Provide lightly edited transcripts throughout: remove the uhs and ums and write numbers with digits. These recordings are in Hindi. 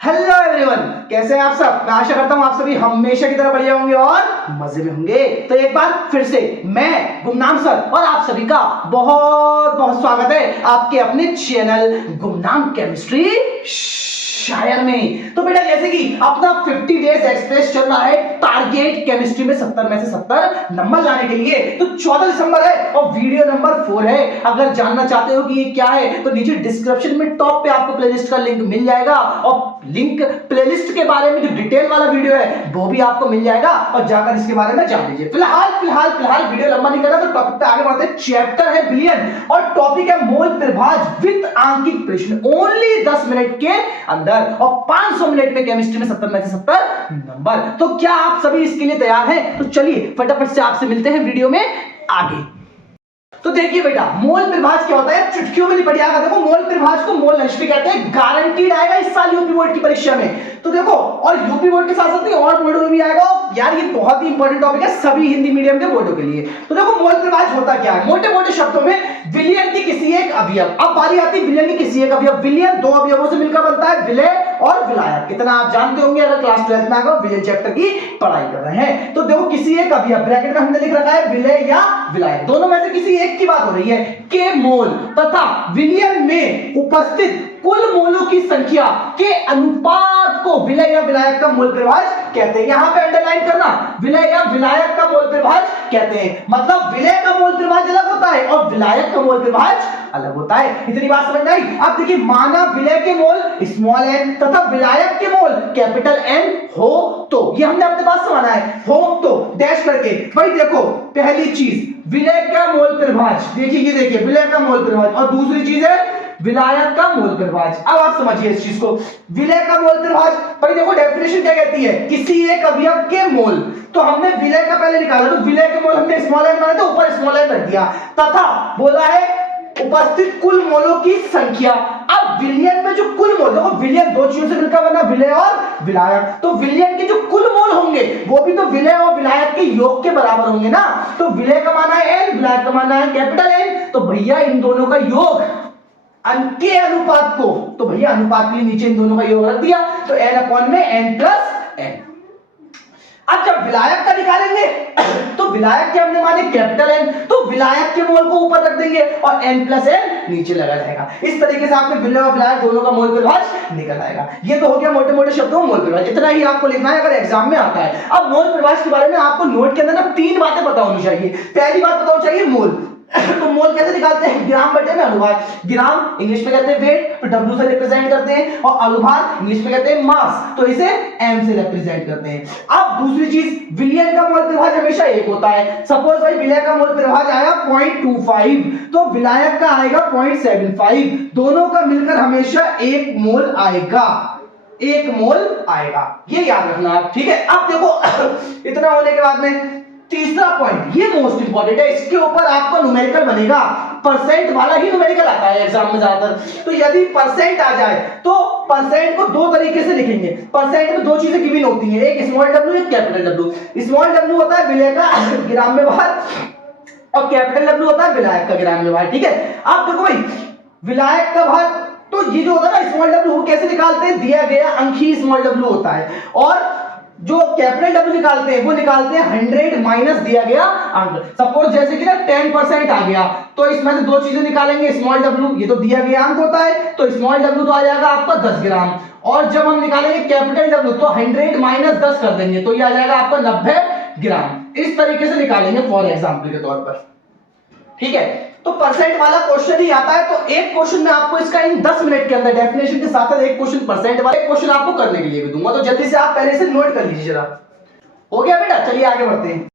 हेलो एवरीवन, कैसे हैं आप सब। मैं आशा करता हूं आप सभी हमेशा की तरह बढ़िया होंगे और मजे में होंगे। तो एक बार फिर से मैं गुमनाम सर और आप सभी का बहुत बहुत स्वागत है आपके अपने चैनल गुमनाम केमिस्ट्री शायर में। तो बेटा जैसे कि अपना 50 डेज एक्सप्रेस चल रहा है टारगेट केमिस्ट्री में 70 में से 70 नंबर लाने के लिए। तो 14 दिसंबर है और वीडियो नंबर 4 है। अगर जानना चाहते हो कि ये क्या है तो नीचे डिस्क्रिप्शन में टॉप पे आपको प्लेलिस्ट का लिंक मिल जाएगा और लिंक प्लेलिस्ट के बारे में जो डिटेल वाला वीडियो है वो भी आपको मिल जाएगा और जाकर इसके बारे में जान लीजिए। फिलहाल वीडियो लंबा नहीं करना तो टॉपिक पे आगे बढ़ते हैं। चैप्टर है विलियन और टॉपिक है मोल त्रिभाज विद आंकिक प्रश्न। ओनली 10 मिनट के अंदर और 500 मिनट में केमिस्ट्री में 70 में से 70 नंबर। तो क्या आप सभी इसके लिए तैयार हैं? तो चलिए फटाफट से आपसे मिलते हैं वीडियो में आगे। तो देखिए बेटा, मोल त्रिभाज क्या होता है चुटकियों में नहीं पढ़िएगा। देखो मोल त्रिभाज को मोल अंश भी कहते हैं। गारंटीड आएगा इस साल यूपी बोर्ड की परीक्षा में। तो देखो और यूपी बोर्ड के साथ साथ और बोर्डों में भी आएगा। यार ये बहुत ही इंपॉर्टेंट टॉपिक है सभी हिंदी मीडियम के बोर्डों के लिए। तो देखो मोल त्रिभाज होता क्या है, मोटे मोटे शब्दों में विलयन की किसी एक अवयव। अब बारी आती है विलयन की किसी एक अवयव। विलयन दो अवयवों से मिलकर बनता है, विलय और विलायक। कितना आप जानते होंगे अगर क्लास 12 में आकर विलयन चैप्टर की पढ़ाई कर रहे हैं। तो देखो किसी एक अवयव, ब्रैकेट में हमने लिख रखा है विलय या विलायक, दोनों में से किसी एक की बात हो रही है के मोल तथा विलयन में उपस्थित कुल मोलों की संख्या के अनुपात को विलय या विलायक का मोल त्रिभाज कहते हैं। यहां पे अंडरलाइन करना, विलय या विलायक का मोल त्रिभाज कहते हैं। मतलब विलय का मोल त्रिभाज अलग होता है और विलायक का मोल त्रिभाज अलग होता है। इतनी बात समझ आई। अब देखिए माना विलय के मोल स्मॉल एन तथा विलायक के मोल कैपिटल एन हो तो, ये हमने अपने पास से माना है, हो तो डैश करके। भाई देखो पहली चीज विलय का मोल त्रिभाज, देखिए ये देखिए विलय का मोल त्रिभाज, और दूसरी चीज है विलायक का मोल त्रिभाज। अब आप समझिए इस चीज को, विलय का मोल त्रिभाज। भाई देखो डेफिनेशन क्या कहती है, किसी एक अवयव के मोल। तो हमने विलय का पहले निकाला, तो विलय के मोल हमने स्मॉल एन माना तो ऊपर स्मॉल एन रख दिया, तथा बोला है उपस्थित कुल मोलों की संख्या। अब विलयन में जो कुल मोल, देखो विलयन दो चीजों से मिलकर बना, विलय और विलायक। तो विलयन के जो कुल मोल होंगे वो भी तो विलय और विलायक के योग के बराबर होंगे ना। तो विलय का माना है एन, विलायक का माना है कैपिटल एन। तो भैया इन दोनों का योग के अनुपात को, तो भैया अनुपात के लिए नीचे इन दोनों का योग रख दिया, तो एन अपॉन में एन प्लस एन। अब जब विलायक का निकालेंगे तो विलायक के हमने माने कैपिटल एन, तो विलायक के मोल को ऊपर रख देंगे और एन प्लस एन नीचे लगा जाएगा। इस तरीके से आपके विलय और विलायक दोनों का मोल त्रिभाज निकल आएगा। ये तो हो गया मोटे मोटे शब्दों में मोल त्रिभाज। इतना ही आपको लिखना है अगर एग्जाम में आता है। अब मोल त्रिभाज के बारे में आपको नोट के अंदर ना 3 बातें पता होनी चाहिए। पहली बात पता होनी चाहिए मोल। तो मोल कैसे निकालते हैं, ग्राम बटे में अनुभार। ग्राम इंग्लिश में कहते हैं वेट, तो W से रिप्रेजेंट करते हैं, और अनुभार इंग्लिश में कहते हैं मास, तो इसे M से रिप्रेजेंट करते हैं। अब दूसरी चीज विलयन का मोल त्रिभाज हमेशा एक होता है। सपोज भाई विलय का मोल त्रिभाज आया 0.25 तो विलायक का आएगा 0.75। दोनों का मिलकर हमेशा एक मोल आएगा, एक मोल आएगा, ये याद रखना आप, ठीक है। अब देखो इतना होने के बाद में तीसरा पॉइंट, ये मोस्ट इंपॉर्टेंट है, इसके ऊपर आपको न्यूमेरिकल बनेगा। परसेंट वाला ही न्यूमेरिकल आता है एग्जाम में ज्यादातर। तो यदि परसेंट आ जाए तो परसेंट को दो तरीके से लिखेंगे। परसेंट में दो चीजें गिवन होती हैं, एक स्मॉल डब्ल्यू एक कैपिटल डब्ल्यू। स्मॉल डब्ल्यू होता है विलय का ग्राम में भार और कैपिटल डब्ल्यू होता है विलायक का ग्राम में भार, ठीक है। आप देखो भाई विलायक का भार, तो ये जो होता है ना स्मॉल डब्ल्यू कैसे निकालते हैं, दिया गया अंक ही स्मॉल डब्ल्यू होता है, और जो कैपिटल डब्ल्यू निकालते हैं वो निकालते हैं 100 माइनस दिया गया अंक। सपोज जैसे कि ना 10% आ गया तो इसमें से दो चीजें निकालेंगे, स्मॉल डब्ल्यू ये तो दिया गया अंक होता है, तो स्मॉल डब्ल्यू तो आ जाएगा आपका 10 ग्राम, और जब हम निकालेंगे कैपिटल डब्ल्यू तो 100 माइनस 10 कर देंगे तो ये आ जाएगा आपका 90 ग्राम। इस तरीके से निकालेंगे फॉर एग्जाम्पल के तौर पर, ठीक है। तो परसेंट वाला क्वेश्चन ही आता है, तो एक क्वेश्चन में आपको इसका इन 10 मिनट के अंदर डेफिनेशन के साथ साथ एक क्वेश्चन परसेंट वाला, एक क्वेश्चन आपको करने के लिए भी दूंगा, तो जल्दी से आप पहले से नोट कर लीजिए जरा। हो गया बेटा, चलिए आगे बढ़ते हैं।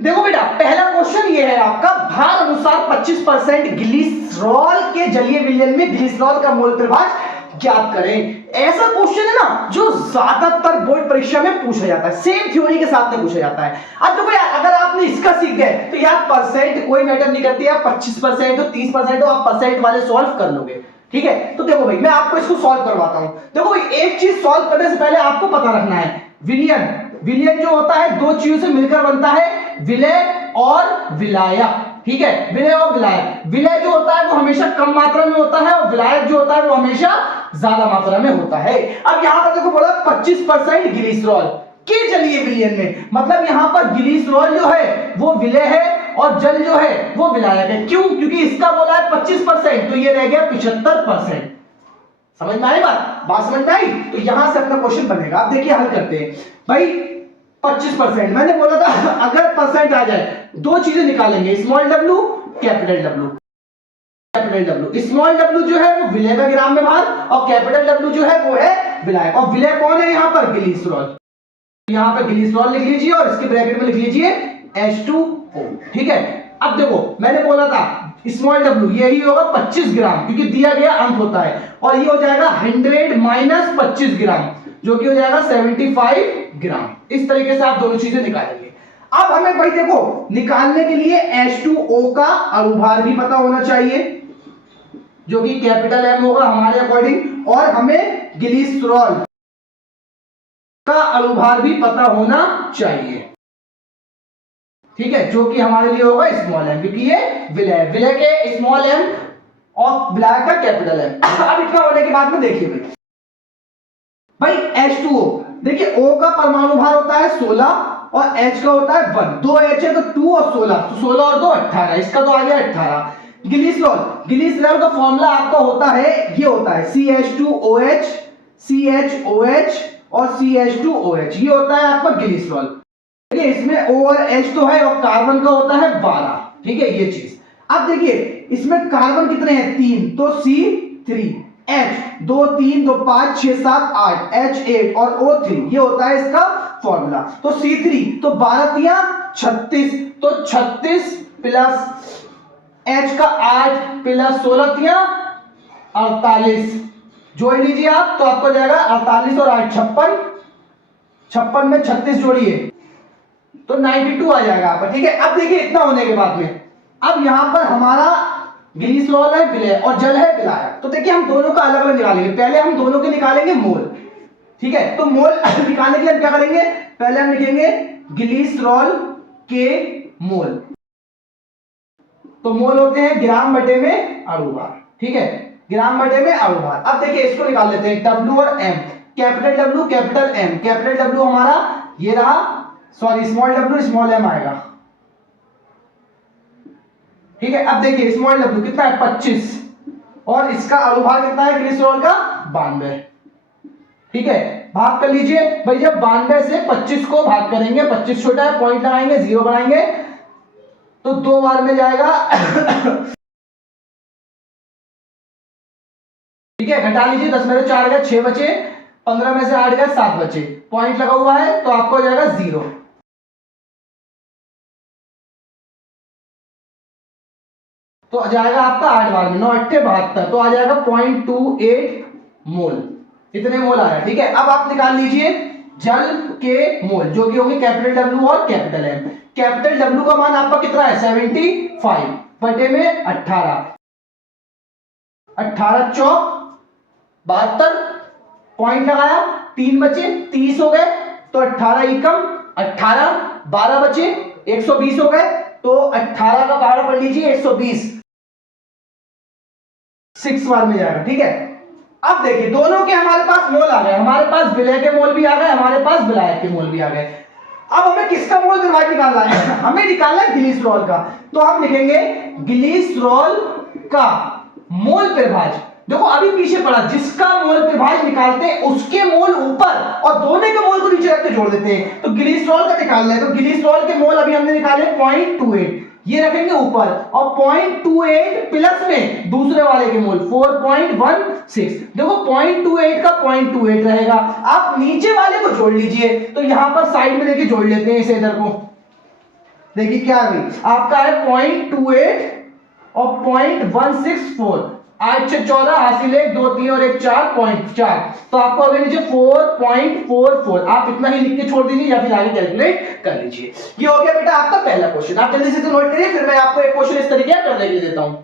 देखो बेटा पहला क्वेश्चन ये है आपका, भार अनुसार 25% ग्लिसरॉल के जलीय विलयन में ग्लिसरॉल का मोल त्रिभाज ज्ञात करें। ऐसा क्वेश्चन है ना जो ज्यादातर बोर्ड परीक्षा में पूछा जाता है, सेम थ्योरी के साथ में पूछा जाता है। अब देखो यार अगर आपने इसका सीख गए तो यार परसेंट कोई मैटर नहीं करती है, 25% हो 30% हो आप परसेंट वाले सॉल्व कर लोगे, ठीक है। तो देखो भाई मैं आपको इसको सॉल्व करवाता हूं। देखो भाई एक चीज सॉल्व करने से पहले आपको पता रखना है विलयन जो होता है दो चीजों से मिलकर बनता है, विलय और विलायक। ठीक है, विलय और विलायक। विलय जो होता है वो हमेशा कम मात्रा में होता है और विलायक जो होता है वो हमेशा ज्यादा मात्रा में होता है। अब यहां पर देखो बोला 25% ग्लिसरॉल के जलीय विलयन में, मतलब यहां पर ग्लिसरॉल जो है वो विलय है और जल जो है वो विलायक है। क्यों? क्योंकि इसका बोला है 25%, तो ये रह गया 75%। समझ में आई बात समझ में आई? तो यहां से अपना क्वेश्चन बनेगा। अब देखिए हल करते हैं भाई। 25%, मैंने बोला था अगर परसेंट आ जाए दो चीजें निकालेंगे, small W capital W. Capital W, small W जो है वो विलय का ग्राम में भार और कैपिटल डब्ल्यू जो है वो है विलायक। और विलय कौन है यहाँ पर? ग्लिसरॉल। यहाँ पे ग्लिसरॉल लिख लीजिए और इसके ब्रैकेट में लिख लीजिए H2O। ठीक है, अब देखो मैंने बोला था स्मॉल डब्ल्यू यही होगा 25 ग्राम, क्योंकि दिया गया अंक होता है, और ये हो जाएगा 100 माइनस 25 ग्राम जो कि हो जाएगा 75 ग्राम। इस तरीके से आप दोनों चीजें निकालेंगे। अब हमें भाई देखो निकालने के लिए H2O का अणुभार भी पता होना चाहिए जो कि कैपिटल M होगा हमारे अकॉर्डिंग, और हमें ग्लिसरॉल का अणुभार भी पता होना चाहिए। ठीक है, जो कि हमारे लिए होगा स्मॉल m, क्योंकि ये विलय, विलय के स्मॉल m और विलायक का कैपिटल M। अब इतना होने के बाद में देखिए भाई H2O, देखिए O का परमाणु भार होता है 16 और H का होता है 1। दो H है तो 2 और 16, तो 16 और 2 18, इसका तो आ गया 18। ग्लिसरॉल, ग्लिसरॉल का फॉर्मूला आपका होता है, ये होता है CH2OH, CHOH और CH2OH, ये होता है आपका ग्लिसरॉल। देखिए इसमें O और H तो है और कार्बन का होता है 12। ठीक है, ये चीज। अब देखिए इसमें कार्बन कितने हैं? 3, तो C3, H 2 3 2 5 6 7 8, H8 और O3, ये होता है इसका फॉर्मूला। तो C3 तो 12 तिया 36, तो 36 प्लस H का 8 प्लस 16 तिया 48, जोड़ लीजिए आप तो आपको जाएगा 48 और 8 56, 56 में 36 जोड़िए तो 92 आ जाएगा आपका। ठीक है, अब देखिए इतना होने के बाद में अब यहां पर हमारा ग्लिसरॉल है विलय और जल है विलायक। तो देखिए हम दोनों का अलग अलग निकालेंगे। पहले हम दोनों के निकालेंगे मोल। ठीक है, तो मोल निकालने के लिए हम क्या करेंगे? पहले हम लिखेंगे ग्लिसरॉल के मोल। तो मोल होते हैं ग्राम बटे में अणुभार। ठीक है, ग्राम बटे में अणुभार। अब देखिए इसको निकाल लेते हैं, W और M, capital W capital M। Capital W हमारा ये रहा, sorry small W small m आएगा। ठीक है, अब देखिए स्मॉल W कितना है? 25, और इसका अणुभार कितना है ग्लिसरॉल का? 92। ठीक है, भाग कर लीजिए भाई। जब 92 से 25 को भाग करेंगे, 25 छोटा है, पॉइंट लगाएंगे, 0 बनाएंगे तो 2 बार में जाएगा। ठीक है, घटा लीजिए, 10 में से 4 गए 6 बचे, 15 में से 8 गए 7 बचे, पॉइंट लगा हुआ है तो आपको हो जाएगा 0। तो जाएगा आपका 8 बार में 9 8 72, तो आ जाएगा 0.28 मोल। इतने मोल आया। ठीक है, अब आप निकाल लीजिए जल के मोल जो कि होंगे कैपिटल W और कैपिटल M। कैपिटल W का मान आपका कितना है? 75 बटे में 18, 18 चौक 72, पॉइंट लगाया, 3 बचे 30 हो गए, तो 18 एकम 18, 12 बचे 120 हो गए, तो 18 का पहाड़ा पढ़ लीजिए 120, 6 बार में जाएगा। ठीक है, अब देखिए दोनों के हमारे पास मोल आ गए, हमारे पास विलय के मोल भी आ गए, हमारे पास विलायक के मोल भी आ गए। अब हमें किसका मोल निर्वात निकालना है? हमें निकालना है ग्लिसरॉल का। तो हम लिखेंगे ग्लिसरॉल का मोल प्रभाज। देखो अभी पीछे पड़ा, जिसका मोल प्रभाज निकालते हैं उसके मोल ऊपर और दोनों के मोल को नीचे रख के जोड़ देते हैं। तो ग्लिसरॉल का निकालना है, तो ग्लिसरॉल के मोल अभी हमने निकाले 0.28, ये रखेंगे ऊपर, और 0.28 प्लस में दूसरे वाले के मोल 4.16। देखो 0.28 का 0.28 रहेगा, आप नीचे वाले को जोड़ लीजिए। तो यहां पर साइड में देखिए जोड़ लेते हैं इसे, इधर को देखिए क्या है आपका है 0.28 और 0.164, 8 से 14 हासिल 1 2 3 और 1 4, 0.4, तो आपको अभी नीचे 4.44। आप इतना ही लिख के छोड़ दीजिए या फिर आगे कैलकुलेट कर लीजिए। ये हो गया बेटा आपका पहला क्वेश्चन। आप जल्दी से नोट करिए, फिर मैं आपको एक क्वेश्चन इस तरीके करने के लिए देता हूं।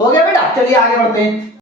हो गया बेटा, चलिए आगे बढ़ते हैं।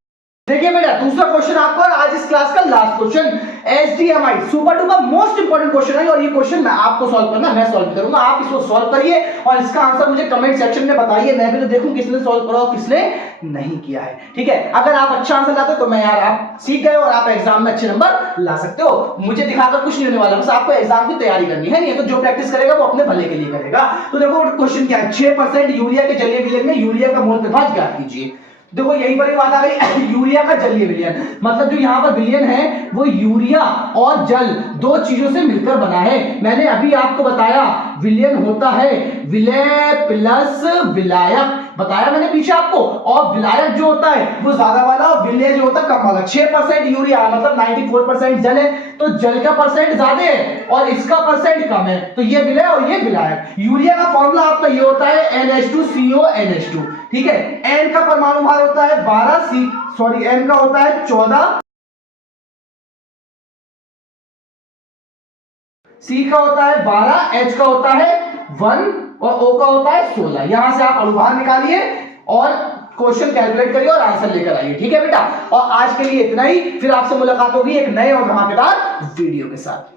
देखिए बेटा दूसरा क्वेश्चन आपको आज इस क्लास का last question HDMI super duper most important question है और ये क्वेश्चन मैं आपको सॉल्व करना, मैं सॉल्व करूंगा, आप इसको सॉल्व करिए और इसका आंसर मुझे कमेंट सेक्शन में बताइए, मैं भी तो देखूं किसने सॉल्व करा और किसने नहीं किया है। ठीक है, अगर आप अच्छा आंसर लाते तो मैं यार आप सीख गए और आप एग्जाम में अच्छे नंबर ला सकते हो। मुझे दिखाकर कुछ नहीं होने वाला, बस आपको एग्जाम की तैयारी करनी है, नहीं तो जो प्रैक्टिस करेगा वो अपने भले के लिए करेगा। तो देखो क्वेश्चन क्या है, 6% यूरिया के जलीय विलयन में यूरिया का मोल प्रभाव ज्ञात कीजिए। देखो यहीं पर एक बात आ गई यूरिया का जलीय विलयन, मतलब जो यहाँ पर विलयन है वो यूरिया और जल दो चीजों से मिलकर बना है। मैंने अभी आपको बताया विलयन होता है विलय प्लस विलायक, बताया मैंने पीछे आपको, और विलायक जो होता है वो ज्यादा वाला और विलय जो होता है कम वाला। 6% यूरिया मतलब 94% जल है, तो जल का परसेंट ज्यादा है और इसका परसेंट कम है, तो ये विलय और ये विलायक। यूरिया का फॉर्मूला आपका ये होता है NH2CO NH2, ठीक है। N का परमाणु भार होता है 12, N का होता है 14, C का होता है 12, H का होता है 1 और O का होता है 16। यहां से आप अणुभार निकालिए और क्वेश्चन कैलकुलेट करिए और आंसर लेकर आइए, ठीक है बेटा। और आज के लिए इतना ही, फिर आपसे मुलाकात होगी एक नए और धमाकेदार वीडियो के साथ।